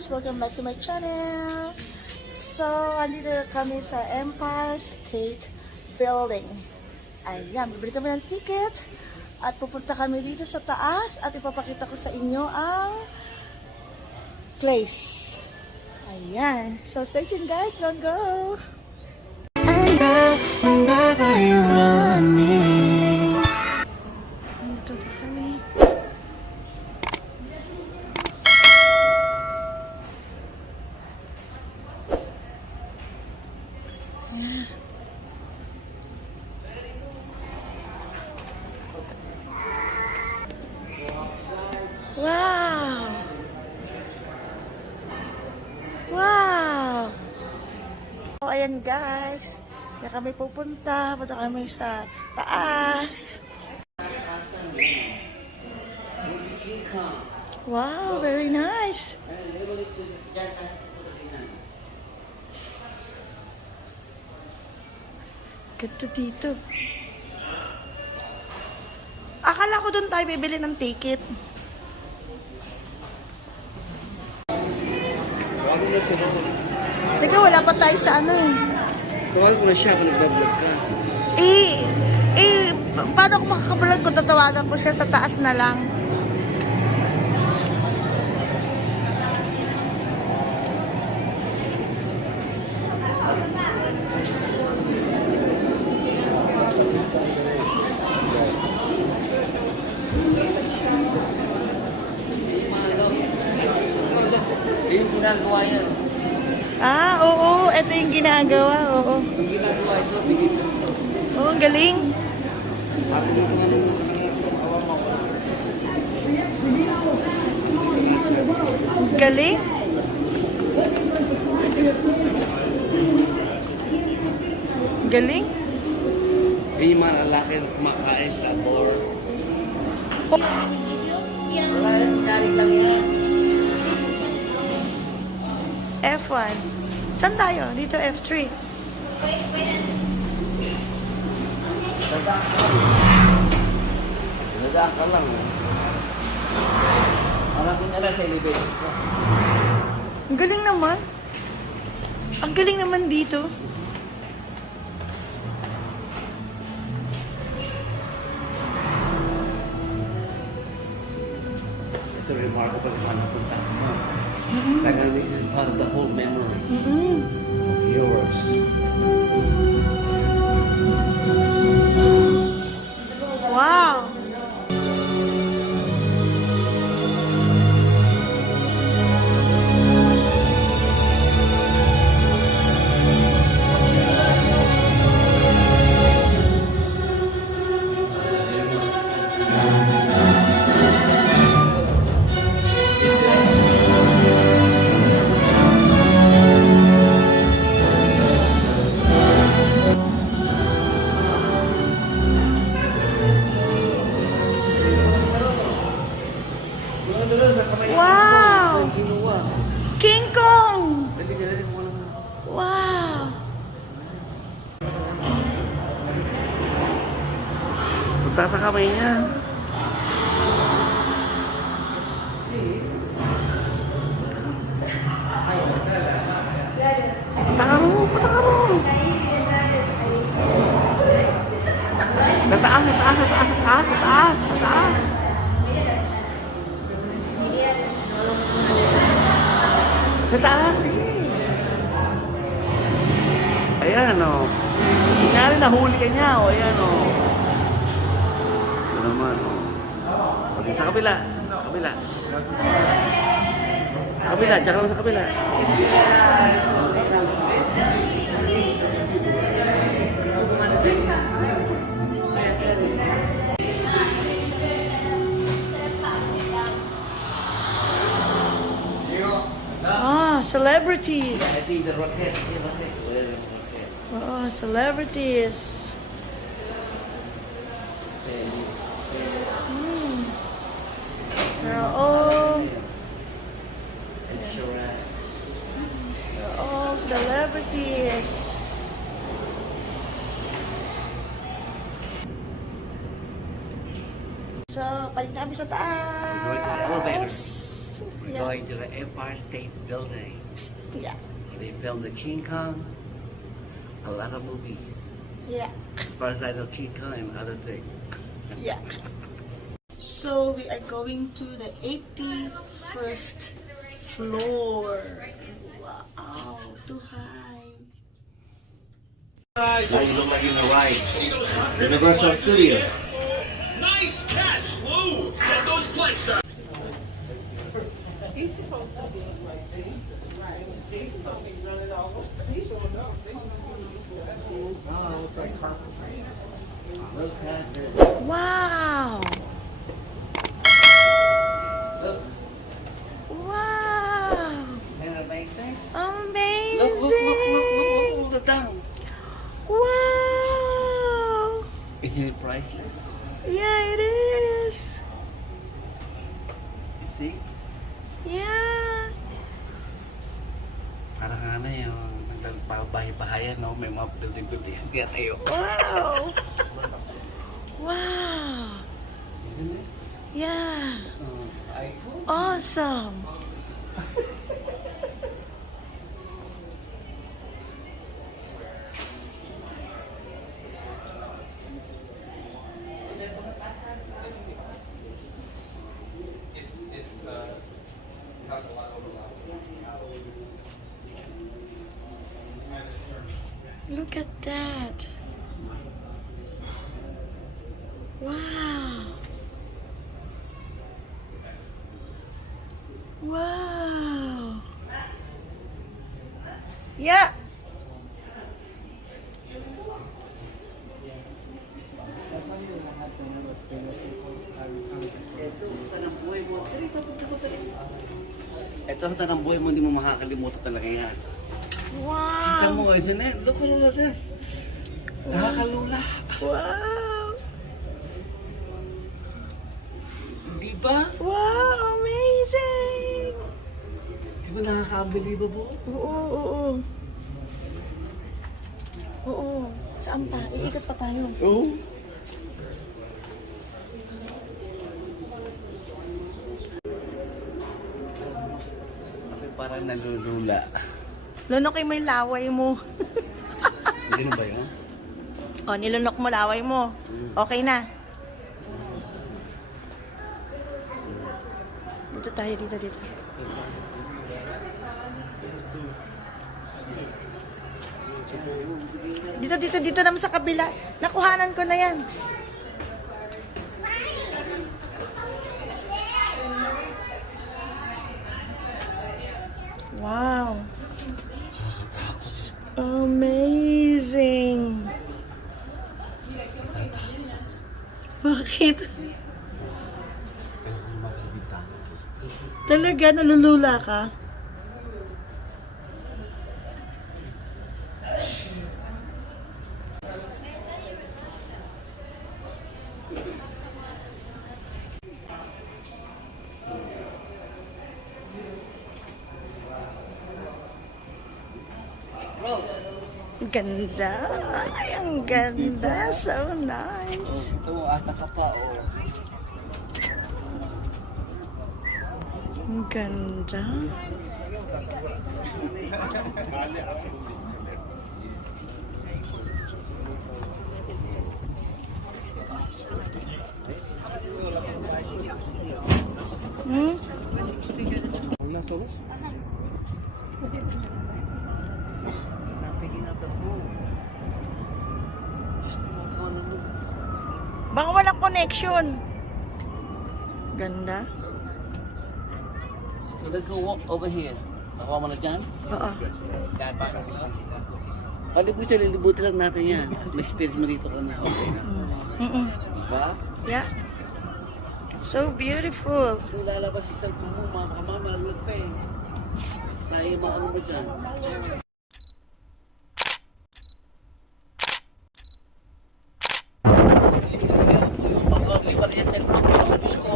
guys! Welcome back to my channel! So, andito kami sa Empire State Building. Ayan, bibili kami ng ticket at pupunta kami dito sa taas at ipapakita ko sa inyo ang place. Ayan. So, stay tuned guys. Let's go! Dito kami. Wow! Wow! So, ayan guys. Kaya kami pupunta. Punta kami sa taas. Wow, very nice. Ganda dito. Akala ko doon tayo bibili ng ticket. Wag mo na sunod. Teka, wala pa tayo sa ano eh. Tawag mo na siya kung nag-vlog ka. Paano ako makakabulag kung tatawagan ko siya sa taas na lang? Yung ginagawa yan. Ah, oo. Ito yung ginagawa. Oo. Yung ginagawa ito, bigyan mo ito. Oo, ang galing. Ako dito nga nung awang mo. Ang galing. Galing. Yung mga lalaki na kumakain sa bar. Wala yan, galing lang yan. F1. Saan tayo? Dito F3. Nadaan ka lang. Parang kung nala sa elevator ko. Ang galing naman. Ang galing naman dito. Ito remarkable naman na punta. Tagal is part of the whole memory of yours. Wow. Wow! King Kong! Wow! Punta sa kamay niya. Punta ka mo, punta ka mo. Sa taas, sa taas, sa taas, sa taas, sa taas, sa taas. Sa taas, sige. Ayan, o. Kunyari, nahuli ka niya, o. Ayan, o. Ito naman, o. Sige, sa kabila. Sa kabila. Sa kabila, tsaka naman sa kabila. Ah, celebrities. I think the rocket, the rocket. Where the rocket? Oh, celebrities. They're all celebrities. So, balik na kami sa taas. We're Yeah. going to the Empire State Building. Yeah. They filmed the King Kong, a lot of movies. Yeah. As far as I know, King Kong and other things. Yeah. So we are going to the 81st floor. Wow, too high. Now you look like in the ride. Universal Studios. Nice catch, Lou! Get those planks up! Look at this. Wow. Look, Wow. isn't that amazing? Amazing. Look, all the down. Wow. Isn't it priceless? Yeah, it is. You see? Yeah. Parang ano yung nagbahay-bahayan, no? May mga building-buildings kaya tayo. Wow. Wow. Isn't it? Yeah. I hope. Awesome. Look at that. Wow. Wow. Yeah. Ito ang tanang buhay mo. Ito ang tanang buhay mo, hindi mo makakalimutan talaga yan. Kita Wow. mo, isn't it? Look at all of this. Nakakalula. Wow. Di ba? Wow, amazing. Di ba nakaka-unbelievable? Oo. Oo. Saan pa? Iikot pa tayo. Oo. Kasi parang nalulula. Lunok mo yung laway mo. Hindi ba yun? O, nilunok mo laway mo. Okay na. Dito tayo, dito. Dito naman sa kabila. Nakuhanan ko na yan. Wow. Amazing. Bakit? Talaga, nalulula ka? Bro, Ganda. Ay, ang ganda. So nice. ito ata ka pa, oh. Ang ganda. Hmm? Wala to? Not picking up the phone. Baka walang connection. Ganda. So let's go walk over here. Nakuha mo na dyan? Oo. Libutin lang natin yan. May experience mo dito ka na. Okay na. Mm-mm. Diba? Yeah. So beautiful. Kung lalabas yung cellphone mo, baka malaglag pa eh. Tayo maano mo dyan. Pagod, lipat yung cellphone mo. Sabi ko,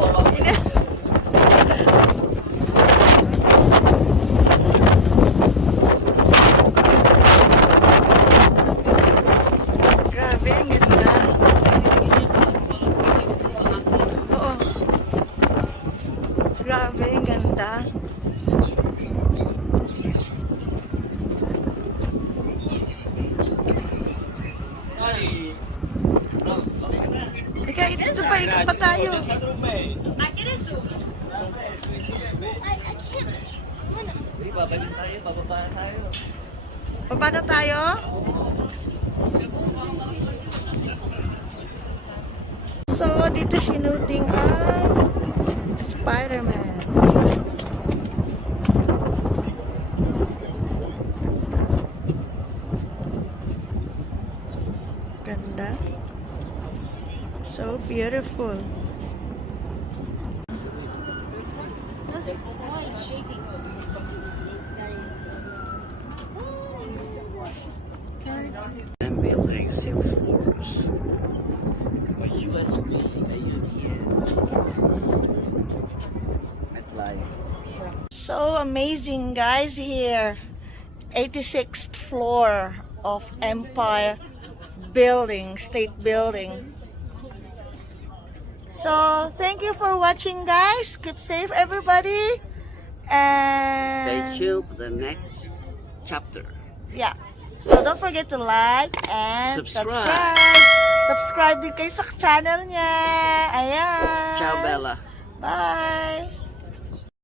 Grabe, ang ganda. Oo. Grabe, ang ganda. ikot pa tayo. Babalik tayo, bababa tayo. Baba na tayo? So, dito sinuting ang Spider-Man. Ganda. So beautiful. And building 6 floors. With USB, ayun here. That's live. So amazing, guys, here. 86th floor of Empire Building, State Building. So, thank you for watching, guys. Keep safe, everybody. And Stay tuned for the next chapter. yeah. So, don't forget to like and Subscribe. Subscribe din kayo sa channel niya. Ayan. Ciao, Bella. Bye.